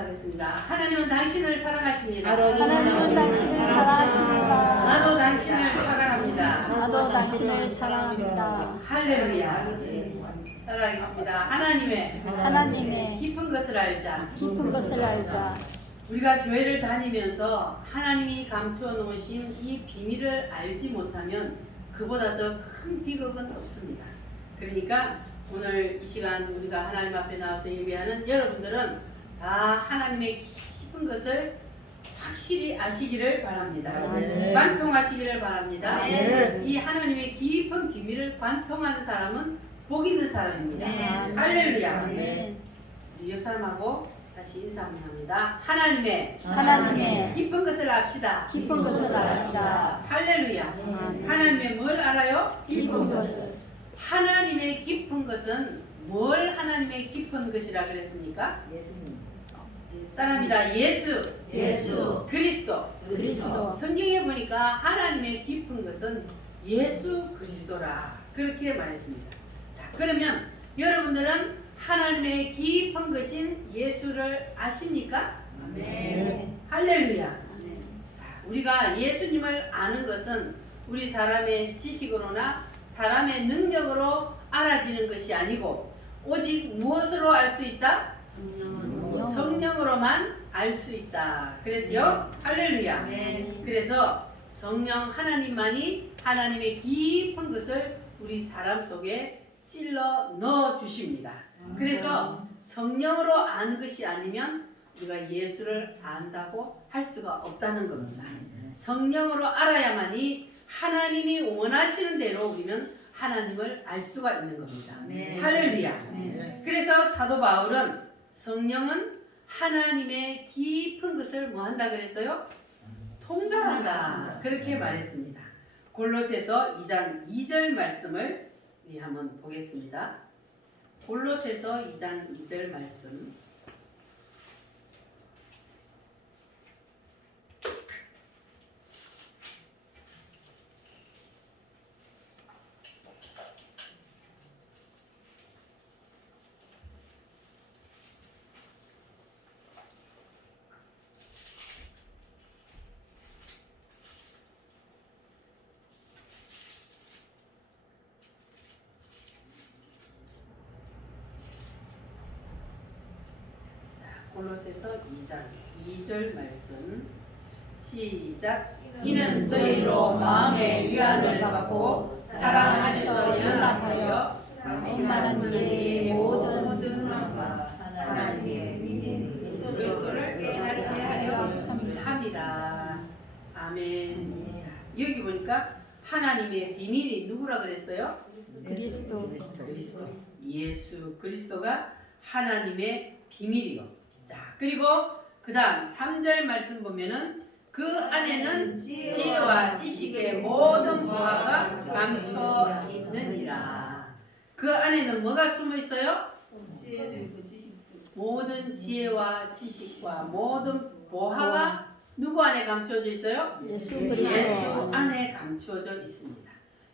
하겠습니다. 하나님은 당신을 사랑하십니다. 하나님은 당신을 사랑하십니다. 나도 당신을 사랑합니다. 나도 당신을 사랑합니다. 할렐루야. 따라하겠습니다. 하나님의 깊은 것을 알자. 깊은 것을 알자. 우리가 교회를 다니면서 하나님이 감추어 놓으신 이 비밀을 알지 못하면 그보다 더 큰 비극은 없습니다. 그러니까 오늘 이 시간 우리가 하나님 앞에 나와서 예배하는 여러분들은 다 하나님의 깊은 것을 확실히 아시기를 바랍니다. 아멘. 관통하시기를 바랍니다. 아멘. 이 하나님의 깊은 비밀을 관통하는 사람은 복 있는 사람입니다. 아멘. 할렐루야. 아멘. 우리 옆 사람하고 다시 인사 한번 합니다. 하나님의 깊은 것을 압시다. 깊은 것을 압시다. 할렐루야. 아멘. 하나님의 뭘 알아요? 깊은 것을. 하나님의 깊은 것은 뭘 하나님의 깊은 것이라 그랬습니까? 따라합니다. 예수 그리스도. 성경에 보니까 하나님의 깊은 것은 예수 그리스도라 그렇게 말했습니다. 자, 그러면 여러분들은 하나님의 깊은 것인 예수를 아십니까? 할렐루야. 자, 우리가 예수님을 아는 것은 우리 사람의 지식으로나 사람의 능력으로 알아지는 것이 아니고 오직 무엇으로 알 수 있다? 성령으로만 알 수 있다. 그랬죠? 할렐루야. 그래서 성령 하나님만이 하나님의 깊은 것을 우리 사람 속에 찔러 넣어 주십니다. 그래서 성령으로 아는 것이 아니면 우리가 예수를 안다고 할 수가 없다는 겁니다. 성령으로 알아야만이 하나님이 원하시는 대로 우리는 하나님을 알 수가 있는 겁니다. 할렐루야. 그래서 사도 바울은 성령은 하나님의 깊은 것을 뭐 한다 그랬어요? 통달한다. 그렇게 말했습니다. 골로새서 2장 2절 말씀을 우리 한번 보겠습니다. 골로새서 2장 2절 말씀. 골로새서 2장 2절 말씀 시작. 이는 저희로 마음의 위안을 받고 사랑 안에서 연합하여 충만한 이의 모든 사랑과 하나님의 믿음 예수 그리스도를 깨닫게 하려 함이라. 아멘. 자, 여기 보니까 하나님의 비밀이 누구라 그랬어요? 그리스도. 예수 그리스도가 하나님의 비밀이요. 자, 그리고 그 다음 3절 말씀 보면은 그 안에는 지혜와 지식의 모든 보화가 감춰 있느니라. 그 안에는 뭐가 숨어 있어요? 모든 지혜와 지식과 모든 보화가 누구 안에 감춰져 있어요? 예수 예수 그리스도. 안에 감추어져 있습니다.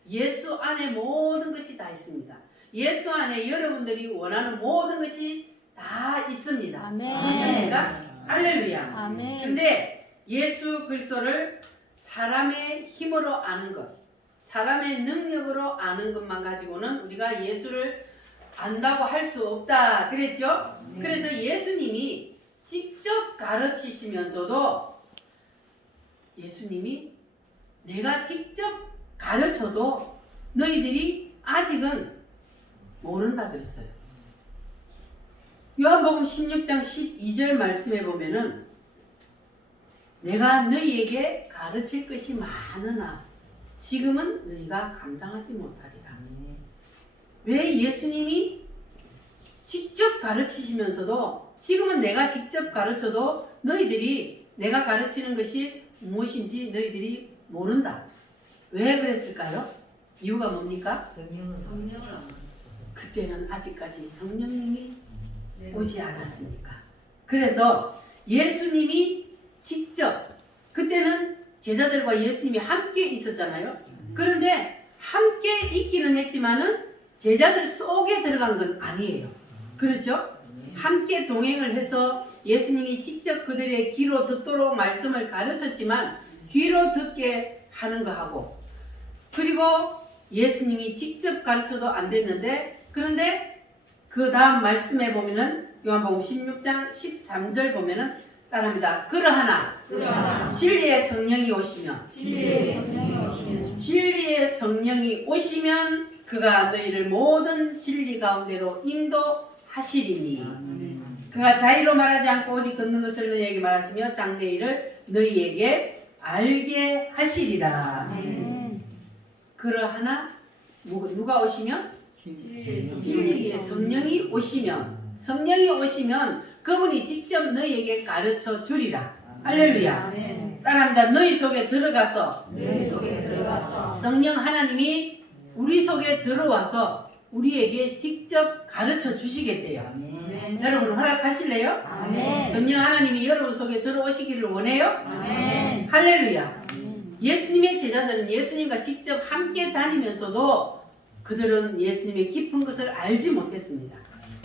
예수 안에 모든 것이 다 있습니다. 예수 안에 여러분들이 원하는 모든 것이 다 있습니다. 아멘. 있습니까? 할렐루야. 아멘. 근데 예수 그리스도를 사람의 힘으로 아는 것, 사람의 능력으로 아는 것만 가지고는 우리가 예수를 안다고 할 수 없다 그랬죠? 그래서 예수님이 직접 가르치시면서도 예수님이 내가 직접 가르쳐도 너희들이 아직은 모른다 그랬어요. 요한복음 16장 12절 말씀에 보면은 내가 너희에게 가르칠 것이 많으나 지금은 너희가 감당하지 못하리라. 왜 예수님이 직접 가르치시면서도 지금은 내가 직접 가르쳐도 너희들이 내가 가르치는 것이 무엇인지 너희들이 모른다. 왜 그랬을까요? 이유가 뭡니까? 그때는 아직까지 성령님이 오지 않았으니까. 그래서 예수님이 직접, 그때는 제자들과 예수님이 함께 있었잖아요. 그런데 함께 있기는 했지만은 제자들 속에 들어간 건 아니에요. 그렇죠? 함께 동행을 해서 예수님이 직접 그들의 귀로 듣도록 말씀을 가르쳤지만 귀로 듣게 하는 거하고, 그리고 예수님이 직접 가르쳐도 안 됐는데, 그런데 그 다음 말씀에 보면은 요한복음 16장 13절 보면은 따라합니다. 그러하나 진리의 성령이 오시면 진리의 성령이 오시면 그가 너희를 모든 진리 가운데로 인도하시리니 그가 자의로 말하지 않고 오직 듣는 것을 너희에게 말하시며 장래 일을 너희에게 알게 하시리라. 그러하나 누가 오시면? 진리의 성령이 오시면 그분이 직접 너희에게 가르쳐 주리라. 할렐루야. 따라합니다. 너희 속에 들어가서 성령 하나님이 우리 속에 들어와서 우리에게 직접 가르쳐 주시겠대요. 여러분 허락하실래요? 성령 하나님이 여러분 속에 들어오시기를 원해요? 할렐루야. 예수님의 제자들은 예수님과 직접 함께 다니면서도 그들은 예수님의 깊은 것을 알지 못했습니다.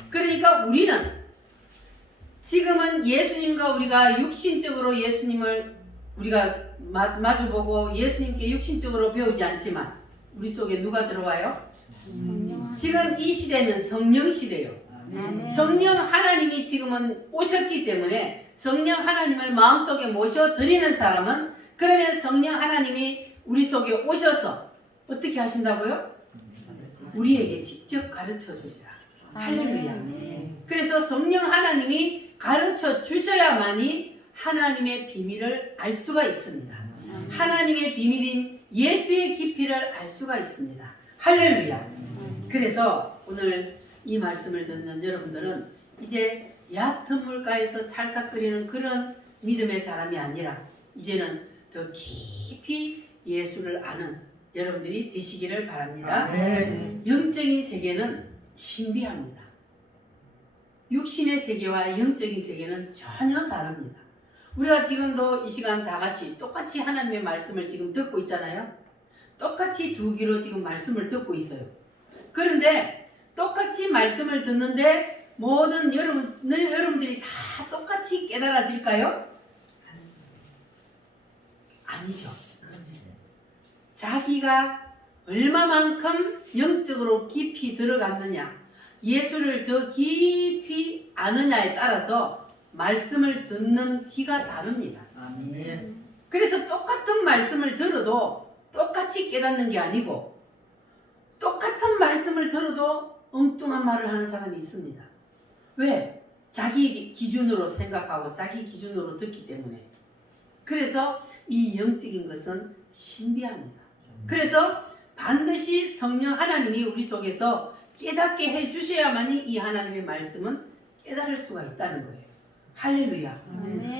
그러니까 우리는 지금은 예수님과 우리가 육신적으로 예수님을 우리가 마주보고 예수님께 육신적으로 배우지 않지만 우리 속에 누가 들어와요? 지금 이 시대는 성령 시대예요. 성령 하나님이 지금은 오셨기 때문에 성령 하나님을 마음속에 모셔드리는 사람은, 그러면 성령 하나님이 우리 속에 오셔서 어떻게 하신다고요? 우리에게 직접 가르쳐 주리라. 할렐루야. 그래서 성령 하나님이 가르쳐 주셔야만이 하나님의 비밀을 알 수가 있습니다. 하나님의 비밀인 예수의 깊이를 알 수가 있습니다. 할렐루야. 그래서 오늘 이 말씀을 듣는 여러분들은 이제 얕은 물가에서 찰싹거리는 그런 믿음의 사람이 아니라 이제는 더 깊이 예수를 아는 여러분들이 되시기를 바랍니다. 영적인 세계는 신비합니다. 육신의 세계와 영적인 세계는 전혀 다릅니다. 우리가 지금도 이 시간 다 같이 똑같이 하나님의 말씀을 지금 듣고 있잖아요. 똑같이 두 귀로 지금 말씀을 듣고 있어요. 그런데 똑같이 말씀을 듣는데 모든 여러분들이 다 똑같이 깨달아질까요? 아니죠. 자기가 얼마만큼 영적으로 깊이 들어갔느냐, 예수를 더 깊이 아느냐에 따라서 말씀을 듣는 귀가 다릅니다. 그래서 똑같은 말씀을 들어도 똑같이 깨닫는 게 아니고, 똑같은 말씀을 들어도 엉뚱한 말을 하는 사람이 있습니다. 왜? 자기 기준으로 생각하고 자기 기준으로 듣기 때문에. 그래서 이 영적인 것은 신비합니다. 그래서 반드시 성령 하나님이 우리 속에서 깨닫게 해주셔야만이 이 하나님의 말씀은 깨달을 수가 있다는 거예요. 할렐루야.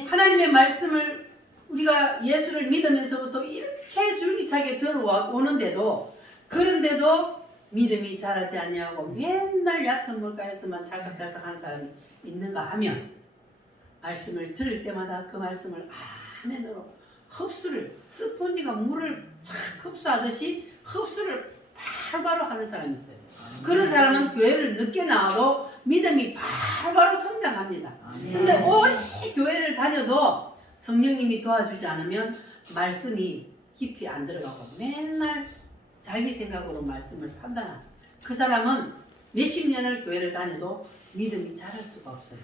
하나님의 말씀을 우리가 예수를 믿으면서부터 이렇게 줄기차게 들어오는데도, 그런데도 믿음이 자라지 않냐고 맨날 얕은 물가에서만 찰싹찰싹 하는 사람이 있는가 하면, 말씀을 들을 때마다 그 말씀을 아멘으로 흡수를, 스펀지가 물을 착 흡수하듯이 흡수를 바로바로 하는 사람이 있어요. 그런 사람은 교회를 늦게 나와도 믿음이 바로바로 성장합니다. 근데 오래 교회를 다녀도 성령님이 도와주지 않으면 말씀이 깊이 안 들어가고 맨날 자기 생각으로 말씀을 판단하는 그 사람은 몇십 년을 교회를 다녀도 믿음이 자랄 수가 없어요.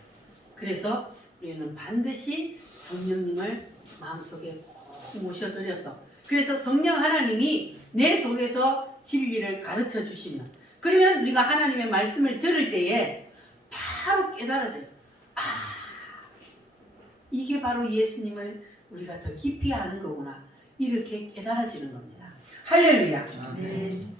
그래서 우리는 반드시 성령님을 마음속에 꼭 모셔드려서, 그래서 성령 하나님이 내 속에서 진리를 가르쳐 주시면, 그러면 우리가 하나님의 말씀을 들을 때에 바로 깨달아져요. 이게 바로 예수님을 우리가 더 깊이 아는 거구나, 이렇게 깨달아지는 겁니다. 할렐루야.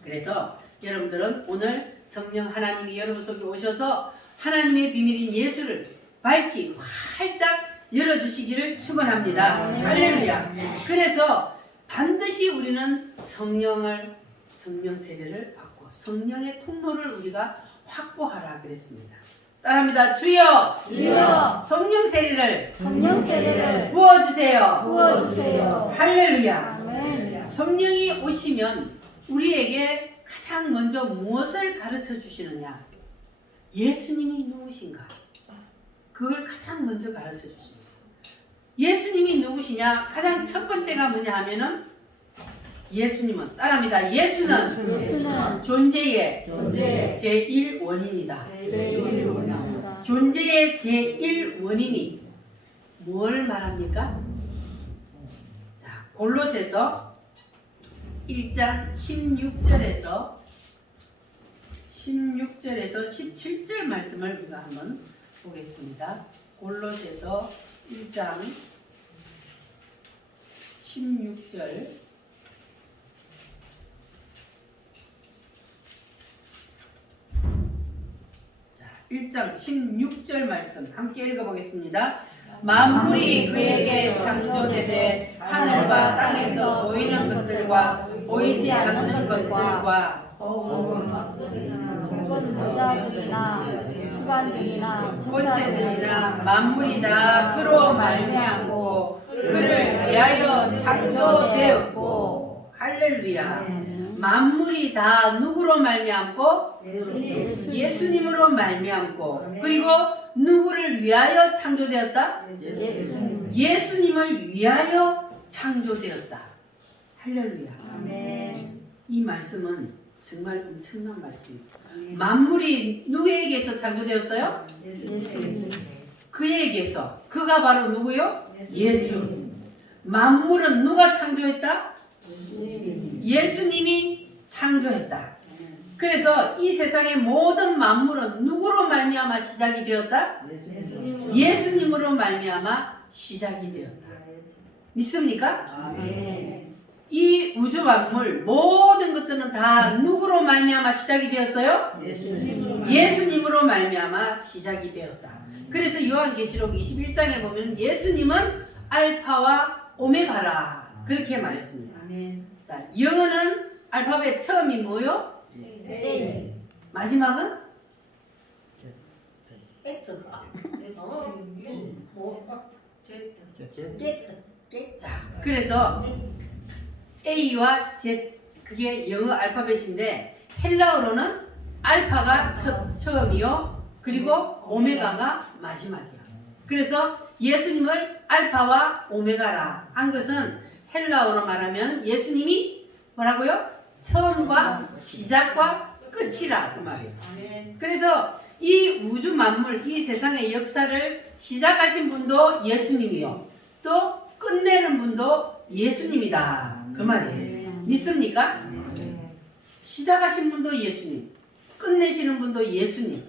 그래서 여러분들은 오늘 성령 하나님이 여러분 속에 오셔서 하나님의 비밀인 예수를 밝히 활짝 열어주시기를 축원합니다. 할렐루야. 그래서 반드시 우리는 성령 세례를 받고 성령의 통로를 우리가 확보하라 그랬습니다. 따라합니다. 주여, 성령 세례를 부어주세요. 할렐루야. 성령이 오시면 우리에게 가장 먼저 무엇을 가르쳐 주시느냐? 예수님이 누구신가? 그걸 가장 먼저 가르쳐 주십니다. 예수님이 누구시냐? 가장 첫 번째가 뭐냐 하면은 예수님은 따라합니다. 예수는 존재의 제1원인이다. 제1원입니다. 존재의 제1원인이 뭘 말합니까? 자, 골로새서 1장 16절에서 17절 말씀을 우리가 한번 보겠습니다. 골로새서 1장 16절 자, 1장 16절 말씀 함께 읽어보겠습니다. 만물이 그에게 창조되되 하늘과 땅에서 보이는 것들과 보이지 않는 것들과 굵은 모자들이나 수간들이나 권세들이나 만물이 다 그로 말미암고 그를 위하여 창조되었고 할렐루야. 만물이 다 누구로 말미암고 예수님으로 말미암고 그리고 누구를 위하여 창조되었다? 예수님을 위하여 창조되었다. 할렐루야. 이 말씀은 정말 엄청난 말씀입니다. 만물이 누구에게서 창조되었어요? 그에게서. 그가 바로 누구요? 예수. 만물은 누가 창조했다? 예수님이 창조했다. 그래서 이 세상의 모든 만물은 누구로 말미암아 시작이 되었다? 예수님으로 말미암아 시작이 되었다. 믿습니까? 이 우주 만물 모든 것들은 다 누구로 말미암아 시작이 되었어요? 예수님으로 말미암아 시작이 되었다. 그래서 요한계시록 21장에 보면 예수님은 알파와 오메가라 그렇게 말했습니다. 자, 영어는 알파벳 처음이 뭐요? 마지막은? 자, 그래서 A와 Z 그게 영어 알파벳인데 헬라어로는 알파가 처음이요 그리고 오메가가 마지막이야. 그래서 예수님을 알파와 오메가라 한 것은 헬라어로 말하면 예수님이 뭐라고요? 처음과 시작과 끝이라 그 말이에요. 그래서 이 우주 만물 이 세상의 역사를 시작하신 분도 예수님이요 또 끝내는 분도 예수님이다 그 말이에요. 믿습니까? 시작하신 분도 예수님 끝내시는 분도 예수님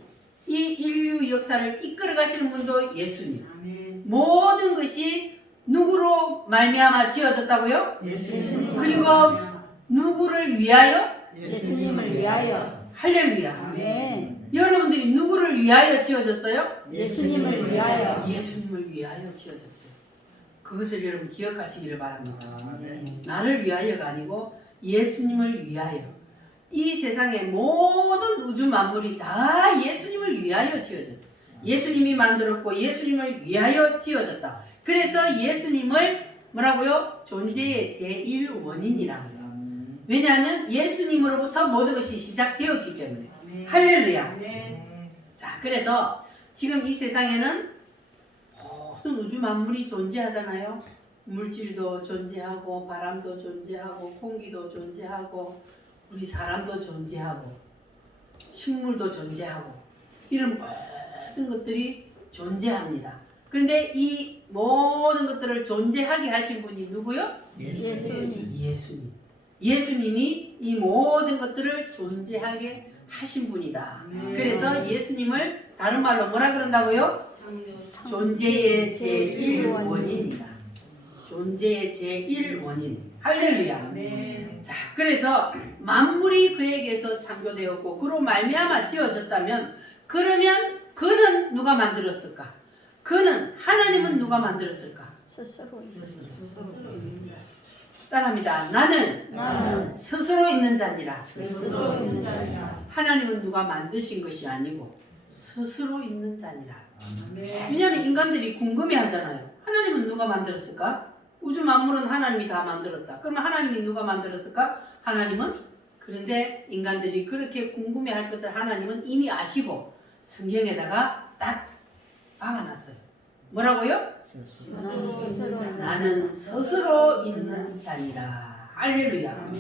이 인류 역사를 이끌어 가시는 분도 예수님 모든 것이 누구로 말미암아 지어졌다고요? 그리고 누구를 위하여? 예수님을 위하여. 할렐루야. 아멘. 여러분들이 누구를 위하여 지어졌어요? 예수님을 위하여. 예수님을 위하여 지어졌어요. 그것을 여러분 기억하시기를 바랍니다. 나를 위하여가 아니고 예수님을 위하여. 이 세상의 모든 우주 만물이 다 예수님을 위하여 지어졌어요. 예수님이 만들었고 예수님을 위하여 지어졌다. 그래서 예수님을 뭐라고요? 존재의 제1원인이라고요. 왜냐하면 예수님으로부터 모든 것이 시작되었기 때문에. 할렐루야. 자, 그래서 지금 이 세상에는 모든 우주 만물이 존재하잖아요. 물질도 존재하고 바람도 존재하고 공기도 존재하고 우리 사람도 존재하고 식물도 존재하고 이런 모든 것들이 존재합니다. 그런데 이 모든 것들을 존재하게 하신 분이 누구요? 예수님. 예수님이 이 모든 것들을 존재하게 하신 분이다. 그래서 예수님을 다른 말로 뭐라 그런다고요? 존재의 제1원인이다. 존재의 제1원인. 할렐루야. 자, 그래서 만물이 그에게서 창조되었고 그로 말미암아 지어졌다면 그러면 그는 누가 만들었을까? 그는 하나님은 누가 만들었을까? 스스로. 따라합니다. 나는 스스로 있는 자니라. 하나님은 누가 만드신 것이 아니고 스스로 있는 자니라. 왜냐하면 인간들이 궁금해하잖아요. 하나님은 누가 만들었을까? 우주 만물은 하나님이 다 만들었다. 그러면 하나님이 누가 만들었을까? 하나님은 그런데 인간들이 그렇게 궁금해할 것을 하나님은 이미 아시고 성경에다가 딱 화가 났어요. 뭐라고요? 나는 스스로 나는 스스로 있는 자니라. 할렐루야.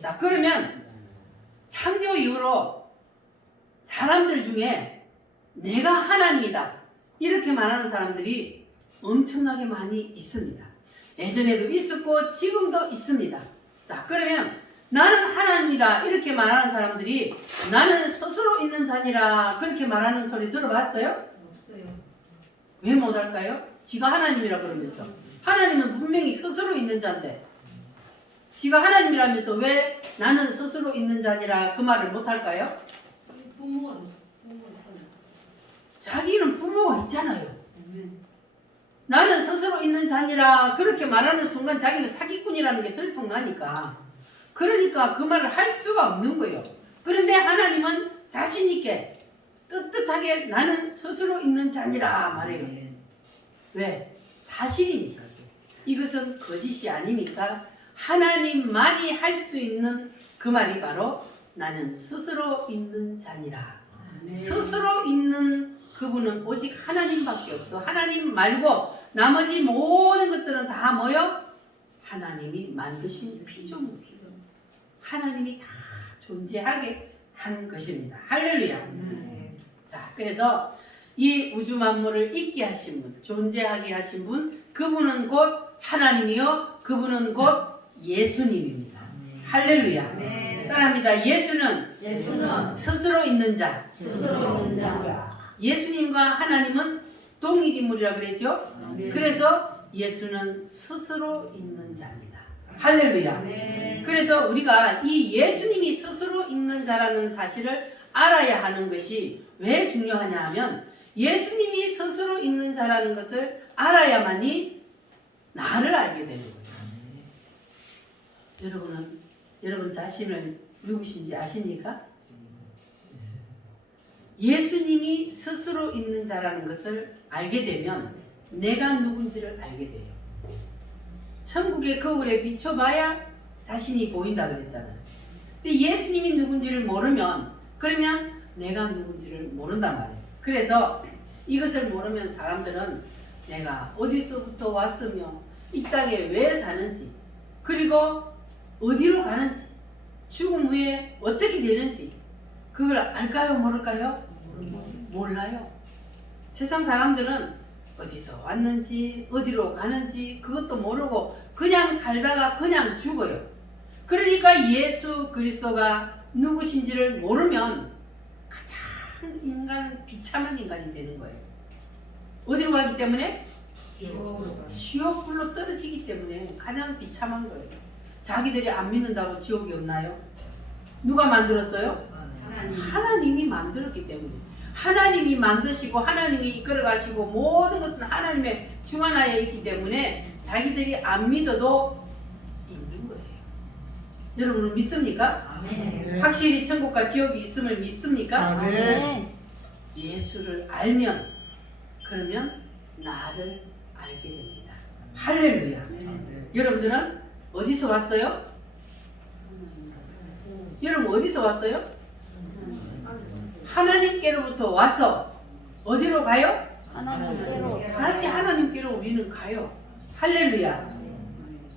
자, 그러면 창조 이후로 사람들 중에 내가 하나님이다 이렇게 말하는 사람들이 엄청나게 많이 있습니다. 예전에도 있었고 지금도 있습니다. 자, 그러면 나는 하나님이다 이렇게 말하는 사람들이 나는 스스로 있는 자니라 그렇게 말하는 소리 들어봤어요? 없어요. 왜 못할까요? 지가 하나님이라 그러면서. 하나님은 분명히 스스로 있는 자인데 지가 하나님이라면서 왜 나는 스스로 있는 자니라 그 말을 못할까요? 부모가 자기는 부모가 있잖아요. 나는 스스로 있는 자니라 그렇게 말하는 순간 자기는 사기꾼이라는 게 들통나니까 그러니까 그 말을 할 수가 없는 거예요. 그런데 하나님은 자신 있게 떳떳하게 나는 스스로 있는 자니라 말해요. 왜? 사실이니까. 이것은 거짓이 아니니까 하나님만이 할 수 있는 그 말이 바로 나는 스스로 있는 자니라. 스스로 있는 그분은 오직 하나님밖에 없어. 하나님 말고 나머지 모든 것들은 다 뭐요? 하나님이 만드신 피조물이에요. 하나님이 다 존재하게 한 것입니다. 할렐루야. 자, 그래서 이 우주 만물을 있게 하신 분, 존재하게 하신 분, 그분은 곧 하나님이요, 그분은 곧 예수님입니다. 할렐루야. 따라합니다. 예수는 스스로 있는 자. 스스로 있는 자. 예수님과 하나님은 동일인물이라 그랬죠? 그래서 예수는 스스로 있는 자입니다. 할렐루야. 그래서 우리가 이 예수님이 스스로 있는 자라는 사실을 알아야 하는 것이 왜 중요하냐 하면 예수님이 스스로 있는 자라는 것을 알아야만이 나를 알게 되는 거예요. 여러분 자신을 누구신지 아십니까? 예수님이 스스로 있는 자라는 것을 알게 되면 내가 누군지를 알게 돼요. 천국의 거울에 비춰봐야 자신이 보인다 그랬잖아요. 근데 예수님이 누군지를 모르면 그러면 내가 누군지를 모른단 말이에요. 그래서 이것을 모르면 사람들은 내가 어디서부터 왔으며 이 땅에 왜 사는지 그리고 어디로 가는지 죽음 후에 어떻게 되는지 그걸 알까요? 모를까요? 몰라요. 세상 사람들은 어디서 왔는지 어디로 가는지 그것도 모르고 그냥 살다가 그냥 죽어요. 그러니까 예수 그리스도가 누구신지를 모르면 가장 인간은 비참한 인간이 되는 거예요. 어디로 가기 때문에? 지옥불로 떨어지기 때문에 가장 비참한 거예요. 자기들이 안 믿는다고 지옥이 없나요? 누가 만들었어요? 하나님이 만들었기 때문에. 하나님이 만드시고 하나님이 이끌어 가시고 모든 것은 하나님의 주관하에 있기 때문에 자기들이 안 믿어도 있는 거예요. 여러분은 믿습니까? 확실히 천국과 지옥이 있음을 믿습니까? 아멘. 예수를 알면 그러면 나를 알게 됩니다. 할렐루야. 여러분들은 어디서 왔어요? 여러분 어디서 왔어요? 하나님께로부터 와서 어디로 가요? 하나님께로 다시 하나님께로 우리는 가요. 할렐루야.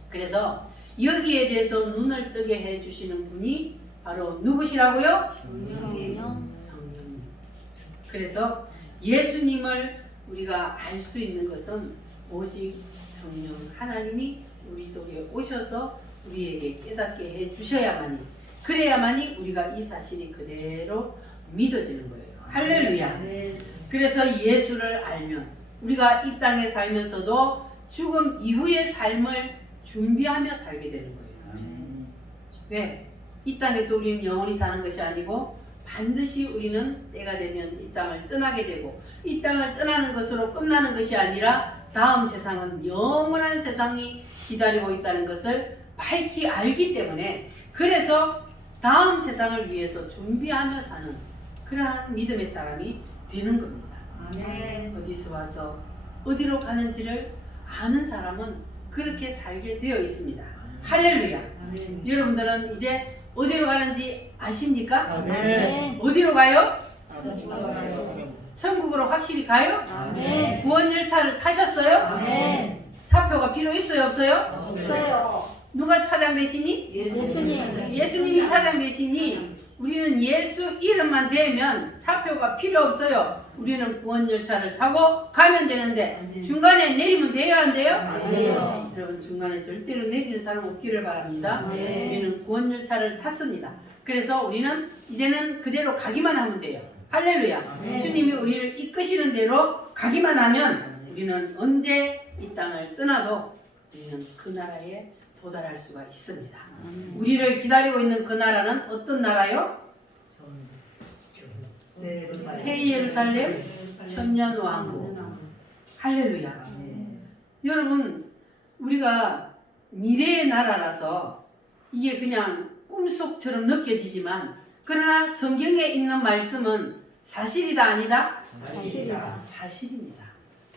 그래서 여기에 대해서 눈을 뜨게 해주시는 분이 바로 누구시라고요? 성령. 성령님. 그래서 예수님을 우리가 알 수 있는 것은 오직 성령 하나님이 우리 속에 오셔서 우리에게 깨닫게 해주셔야만이 그래야만이 우리가 이 사실이 그대로 믿어지는 거예요. 할렐루야. 그래서 예수를 알면 우리가 이 땅에 살면서도 죽음 이후의 삶을 준비하며 살게 되는 거예요. 왜? 이 땅에서 우리는 영원히 사는 것이 아니고 반드시 우리는 때가 되면 이 땅을 떠나게 되고 이 땅을 떠나는 것으로 끝나는 것이 아니라 다음 세상은 영원한 세상이 기다리고 있다는 것을 밝히 알기 때문에 그래서 다음 세상을 위해서 준비하며 사는 그러한 믿음의 사람이 되는 겁니다. 어디서 와서 어디로 가는지를 아는 사람은 그렇게 살게 되어 있습니다. 할렐루야. 여러분들은 이제 어디로 가는지 아십니까? 아멘. 어디로 가요? 천국으로 확실히 가요? 아멘. 구원 열차를 타셨어요? 아멘. 차표가 필요 있어요, 없어요? 없어요. 누가 차장 되시니? 예수님. 예수님이 차장 되시니 우리는 예수 이름만 대면 차표가 필요 없어요. 우리는 구원 열차를 타고 가면 되는데 중간에 내리면 돼요, 안 돼요? 돼요. 여러분 중간에 절대로 내리는 사람 없기를 바랍니다. 네. 우리는 구원 열차를 탔습니다. 그래서 우리는 이제는 그대로 가기만 하면 돼요. 할렐루야. 네. 주님이 우리를 이끄시는 대로 가기만 하면 우리는 언제 이 땅을 떠나도 우리는 그 나라에 도달할 수가 있습니다. 우리를 기다리고 있는 그 나라는 어떤 나라요? 새 예루살렘 천년 왕국. 할렐루야. 여러분 우리가 미래의 나라라서 이게 그냥 꿈속처럼 느껴지지만 그러나 성경에 있는 말씀은 사실이다 아니다? 사실이다. 사실입니다.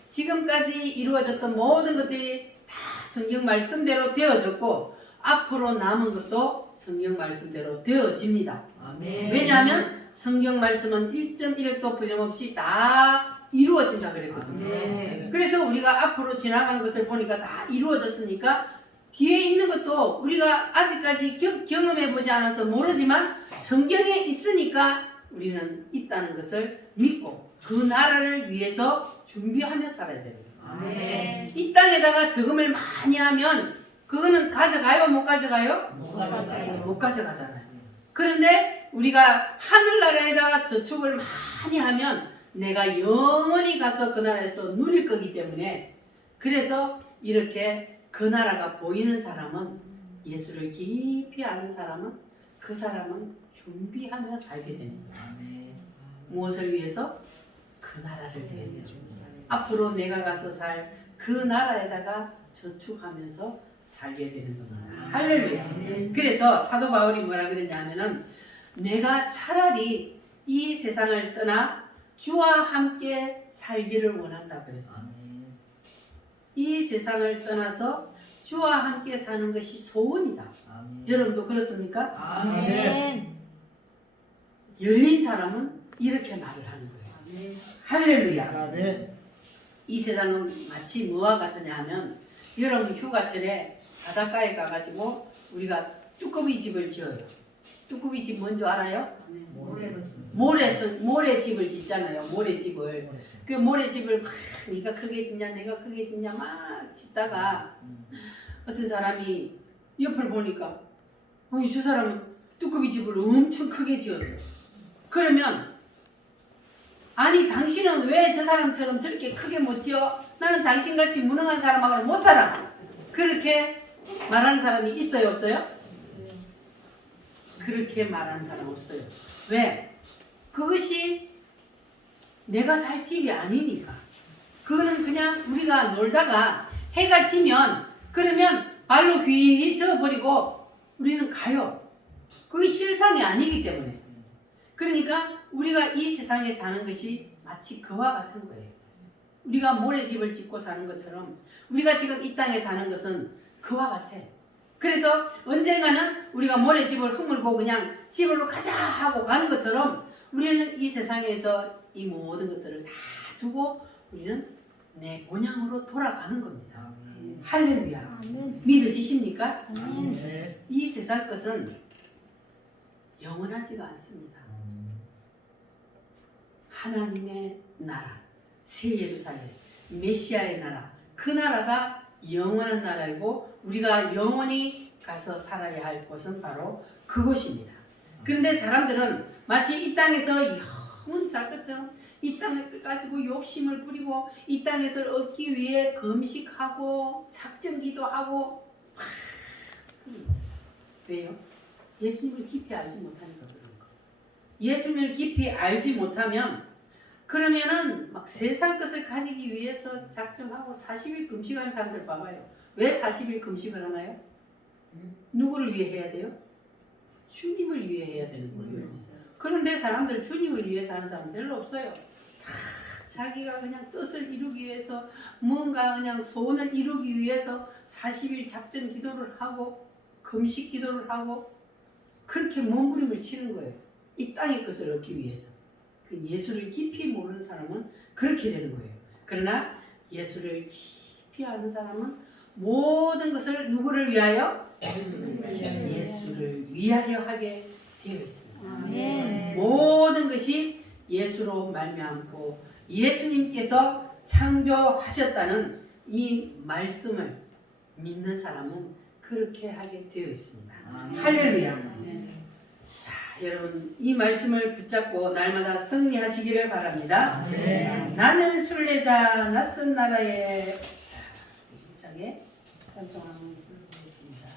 지금까지 이루어졌던 모든 것들이 다 성경 말씀대로 되어졌고 앞으로 남은 것도 성경 말씀대로 되어집니다. 왜냐하면 성경 말씀은 1.1도 변함없이 다 이루어진다 그랬거든요. 그래서 우리가 앞으로 지나간 것을 보니까 다 이루어졌으니까 뒤에 있는 것도 우리가 아직까지 경험해 보지 않아서 모르지만 성경에 있으니까 우리는 있다는 것을 믿고 그 나라를 위해서 준비하며 살아야 됩니다. 이 땅에다가 저금을 많이 하면 그거는 가져가요? 못 가져가요? 못 가져가잖아요. 그런데 우리가 하늘나라에다가 저축을 많이 하면 내가 영원히 가서 그 나라에서 누릴 거기 때문에 그래서 이렇게 그 나라가 보이는 사람은 예수를 깊이 아는 사람은 그 사람은 준비하며 살게 됩니다. 무엇을 위해서? 그 나라를 위해서. 앞으로 내가 가서 살 그 나라에다가 저축하면서 살게 되는 겁니다. 할렐루야. 그래서 사도 바울이 뭐라 그랬냐면은 내가 차라리 이 세상을 떠나 주와 함께 살기를 원한다 그랬어요. 이 세상을 떠나서 주와 함께 사는 것이 소원이다. 여러분도 그렇습니까? 아멘. 열린 사람은 이렇게 말을 하는 거예요. 할렐루야. 이 세상은 마치 뭐와 같으냐 하면 여러분 휴가철에 바닷가에 가가지고 우리가 뚜껑이 집을 지어요. 뚜껑이 집 뭔지 알아요? 모래집을 짓잖아요. 모래집을. 그 모래집을 막 네가 크게 짓냐 내가 크게 짓냐 막 짓다가 어떤 사람이 옆을 보니까 저 사람은 뚜껑이 집을 엄청 크게 지었어. 그러면 아니 당신은 왜 저 사람처럼 저렇게 크게 못 지어? 나는 당신같이 무능한 사람하고는 못 살아. 그렇게 말하는 사람이 있어요 없어요? 그렇게 말하는 사람 없어요. 왜? 그것이 내가 살 집이 아니니까. 그거는 그냥 우리가 놀다가 해가 지면 그러면 발로 휘 져버리고 우리는 가요. 그게 실상이 아니기 때문에. 그러니까 우리가 이 세상에 사는 것이 마치 그와 같은 거예요. 우리가 모래집을 짓고 사는 것처럼 우리가 지금 이 땅에 사는 것은 그와 같아. 그래서 언젠가는 우리가 모래집을 허물고 그냥 집으로 가자 하고 가는 것처럼 우리는 이 세상에서 이 모든 것들을 다 두고 우리는 내 본향으로 돌아가는 겁니다. 할렐루야. 아멘. 믿어지십니까? 아멘. 이 세상 것은 영원하지가 않습니다. 하나님의 나라, 새 예루살렘, 메시아의 나라, 그 나라가 영원한 나라이고 우리가 영원히 가서 살아야 할 곳은 바로 그곳입니다. 그런데 사람들은 마치 이 땅에서 영원히 살 것처럼 이 땅을 가지고 욕심을 부리고 이 땅에서 얻기 위해 금식하고 작정기도 하고 왜요? 예수님을 깊이 알지 못하니까 그런 거. 예수님을 깊이 알지 못하면 그러면은 막 세상 것을 가지기 위해서 작정하고 40일 금식하는 사람들 봐봐요. 왜 40일 금식을 하나요? 누구를 위해 해야 돼요? 주님을 위해 해야 되는 거예요. 그런데 사람들 주님을 위해서 하는 사람 별로 없어요. 다 자기가 그냥 뜻을 이루기 위해서 뭔가 그냥 소원을 이루기 위해서 40일 작정 기도를 하고 금식 기도를 하고 그렇게 몸부림을 치는 거예요. 이 땅의 것을 얻기 위해서. 그 예수를 깊이 모르는 사람은 그렇게 되는 거예요. 그러나 예수를 깊이 아는 사람은 모든 것을 누구를 위하여? 예수를 위하여 하게 되어 있습니다. 아멘. 모든 것이 예수로 말미암고 예수님께서 창조하셨다는 이 말씀을 믿는 사람은 그렇게 하게 되어 있습니다. 할렐루야. 자, 여러분 이 말씀을 붙잡고 날마다 승리하시기를 바랍니다. 나는 순례자 낯선 나라에 힘차게 찬송 한번 부르겠습니다.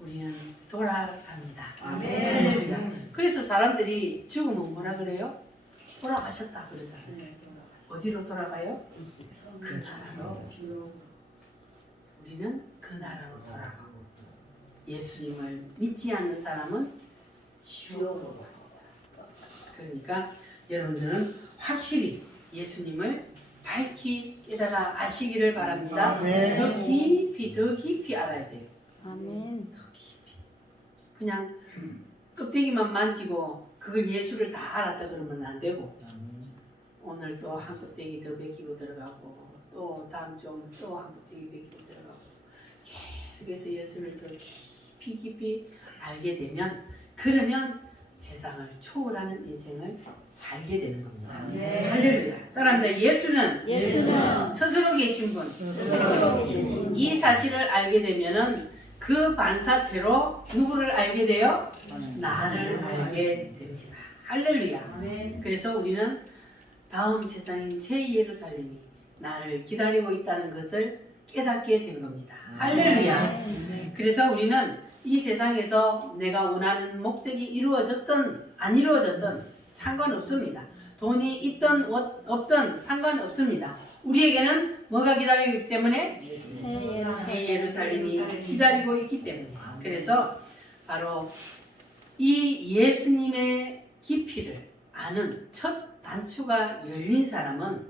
우리는 돌아갑니다. 아멘. 할렐루야. 그래서 사람들이 죽으면 뭐라 그래요? 돌아가셨다 그러잖아요. 어디로 돌아가요? 그 나라로. 우리는 그 나라로 돌아가고 예수님을 믿지 않는 사람은 지옥으로 갑니다. 그러니까 여러분들은 확실히 예수님을 밝히 깨달아 아시기를 바랍니다. 아멘. 더 깊이 알아야 돼요. 아멘. 더 깊이. 그냥 껍데기만 만지고 그걸 예수를 다 알았다 그러면 안 되고 오늘 또 한 껍데기 더 베끼고 들어가고 또 다음 주 또 한 껍데기 베끼고 들어가고 계속해서 예수를 더 깊이 알게 되면 그러면 세상을 초월하는 인생을 살게 되는 겁니다. 네. 할렐루야. 따라합니다. 예수는 예수는 스스로 계신 분. 스스로 계신 이 사실을 알게 되면은 그 반사체로 누구를 알게 돼요? 나를 알게 됩니다. 할렐루야. 그래서 우리는 다음 세상인 새 예루살렘이 나를 기다리고 있다는 것을 깨닫게 된 겁니다. 할렐루야. 그래서 우리는 이 세상에서 내가 원하는 목적이 이루어졌든 안 이루어졌든 상관없습니다. 돈이 있든 없든 상관없습니다. 우리에게는 뭐가 기다리고 있기 때문에? 새 예루살렘이 기다리고 있기 때문에. 그래서 바로 이 예수님의 깊이를 아는 첫 단추가 열린 사람은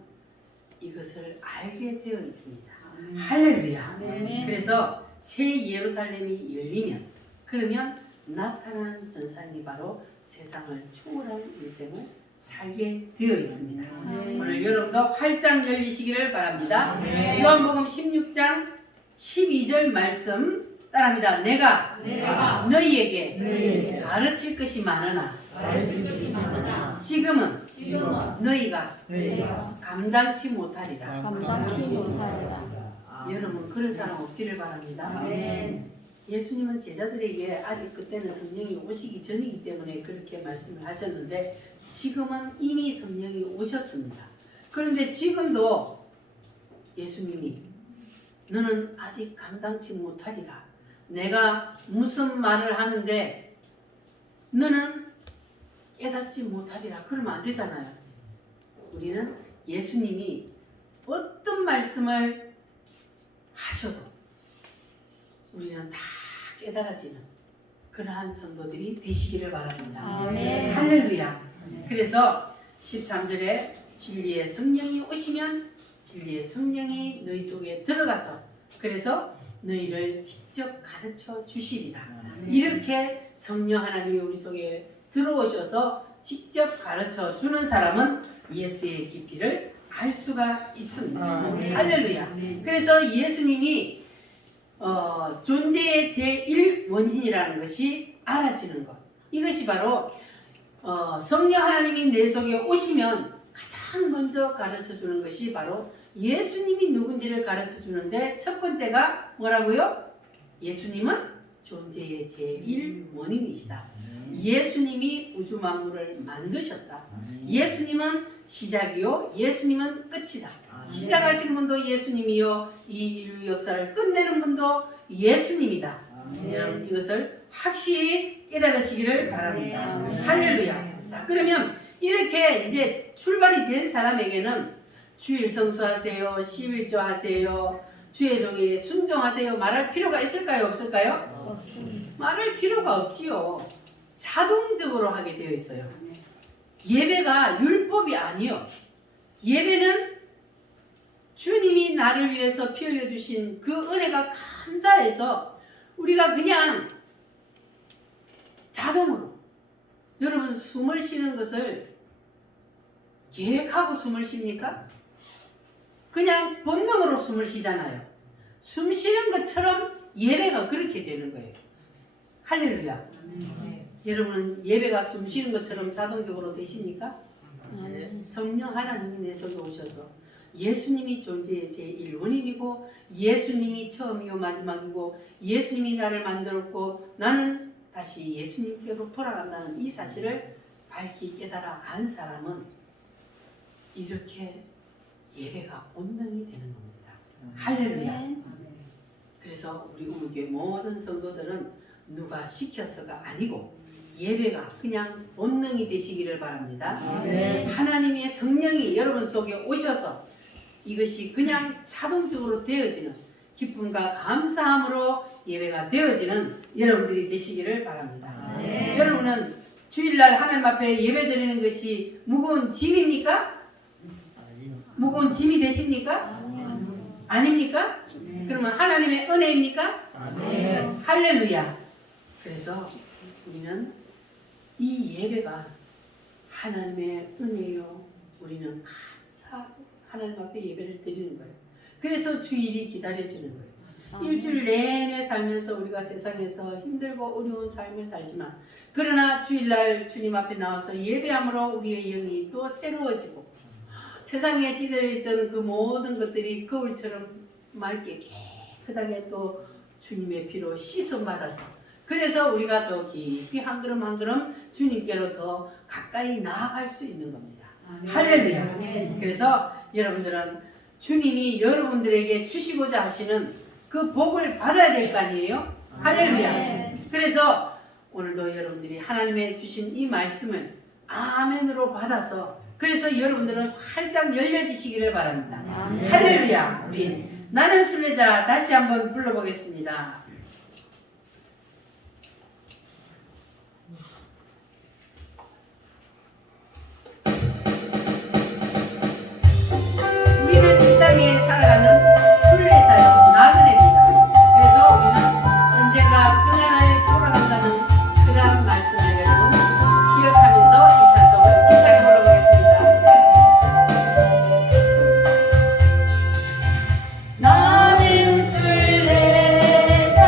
이것을 알게 되어 있습니다. 할렐루야. 그래서 새 예루살렘이 열리면 그러면 나타나는 현상이 바로 세상을 초월하는 인생을 살게 되어 있습니다. 오늘 여러분도 활짝 열리시기를 바랍니다. 요한복음 16장 12절 말씀 따라합니다. 내가 너희에게 가르칠 것이 많으나 지금은 너희가 감당치 못하리라. 감당치 못하리라. 여러분 그런 사람 없기를 바랍니다. 예수님은 제자들에게 아직 그때는 성령이 오시기 전이기 때문에 그렇게 말씀을 하셨는데 지금은 이미 성령이 오셨습니다. 그런데 지금도 예수님이 너는 아직 감당치 못하리라. 내가 무슨 말을 하는데 너는 깨닫지 못하리라. 그러면 안 되잖아요. 우리는 예수님이 어떤 말씀을 하셔도 우리는 다 깨달아지는 그러한 성도들이 되시기를 바랍니다. 아멘. 할렐루야. 그래서 13절에 진리의 성령이 오시면 진리의 성령이 너희 속에 들어가서 그래서 너희를 직접 가르쳐 주시리라. 이렇게 성령 하나님이 우리 속에 들어오셔서 직접 가르쳐 주는 사람은 예수의 깊이를 알 수가 있습니다. 할렐루야. 그래서 예수님이 존재의 제1원인이라는 것이 알아지는 것. 이것이 바로 성령 하나님이 내 속에 오시면 가장 먼저 가르쳐 주는 것이 바로 예수님이 누군지를 가르쳐 주는데 첫 번째가 뭐라고요? 예수님은 존재의 제1원인이시다. 예수님이 우주 만물을 만드셨다. 예수님은 시작이요 예수님은 끝이다. 시작하신 분도 예수님이요 이 인류 역사를 끝내는 분도 예수님이다. 여러분 이것을 확실히 깨달으시기를 바랍니다. 할렐루야. 자, 그러면 이렇게 이제 출발이 된 사람에게는 주일 성수하세요, 11조 하세요, 주의 종에 순종하세요 말할 필요가 있을까요? 없을까요? 말할 필요가 없지요. 자동적으로 하게 되어 있어요. 예배가 율법이 아니요. 예배는 주님이 나를 위해서 피 흘려 주신 그 은혜가 감사해서 우리가 그냥 자동으로 여러분 숨을 쉬는 것을 계획하고 숨을 쉽니까? 그냥 본능으로 숨을 쉬잖아요. 숨 쉬는 것처럼 예배가 그렇게 되는 거예요. 할렐루야. 여러분은 예배가 숨 쉬는 것처럼 자동적으로 되십니까? 성령 하나님이 내 속에 오셔서 예수님이 존재의 제1원인이고 예수님이 처음이요 마지막이고 예수님이 나를 만들었고 나는 다시 예수님께로 돌아간다는 이 사실을 밝히 깨달아 안 사람은 이렇게 예배가 본능이 되는 겁니다. 할렐루야. 그래서 우리 우리교회 모든 성도들은 누가 시켜서가 아니고 예배가 그냥 본능이 되시기를 바랍니다. 하나님의 성령이 여러분 속에 오셔서 이것이 그냥 자동적으로 되어지는 기쁨과 감사함으로 예배가 되어지는 여러분들이 되시기를 바랍니다. 여러분은 주일날 하나님 앞에 예배 드리는 것이 무거운 짐입니까? 무거운 짐이 되십니까? 아닙니까? 그러면 하나님의 은혜입니까? 할렐루야. 그래서 우리는 이 예배가 하나님의 은혜요. 우리는 감사하고 하나님 앞에 예배를 드리는 거예요. 그래서 주일이 기다려지는 거예요. 일주일 내내 살면서 우리가 세상에서 힘들고 어려운 삶을 살지만 그러나 주일날 주님 앞에 나와서 예배함으로 우리의 영이 또 새로워지고 세상에 찌들어 있던 그 모든 것들이 거울처럼 맑게 깨끗하게 또 주님의 피로 씻음받아서 그래서 우리가 더 깊이 한 걸음 한 걸음 주님께로 더 가까이 나아갈 수 있는 겁니다. 할렐루야. 그래서 여러분들은 주님이 여러분들에게 주시고자 하시는 그 복을 받아야 될 거 아니에요? 할렐루야. 그래서 오늘도 여러분들이 하나님의 주신 이 말씀을 아멘으로 받아서 그래서 여러분들은 활짝 열려지시기를 바랍니다. 할렐루야. 우리 나는 순례자 다시 한번 불러보겠습니다. 우리는 이 땅에 살아가는 순례자요 나그네입니다. 그래서 우리는 언젠가 그 나라에 돌아간다는 그러한 말씀을 여러분 기억하면서 이 찬송을 힘차게 불러보겠습니다. 나는 순례자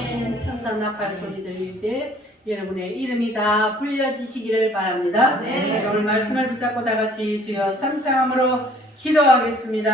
아멘. 천사 나팔 소리 들릴 때 여러분의 이름이 다 불려지시기를 바랍니다. 오늘 말씀을 붙잡고 다 같이 주여 삼창함으로 기도하겠습니다.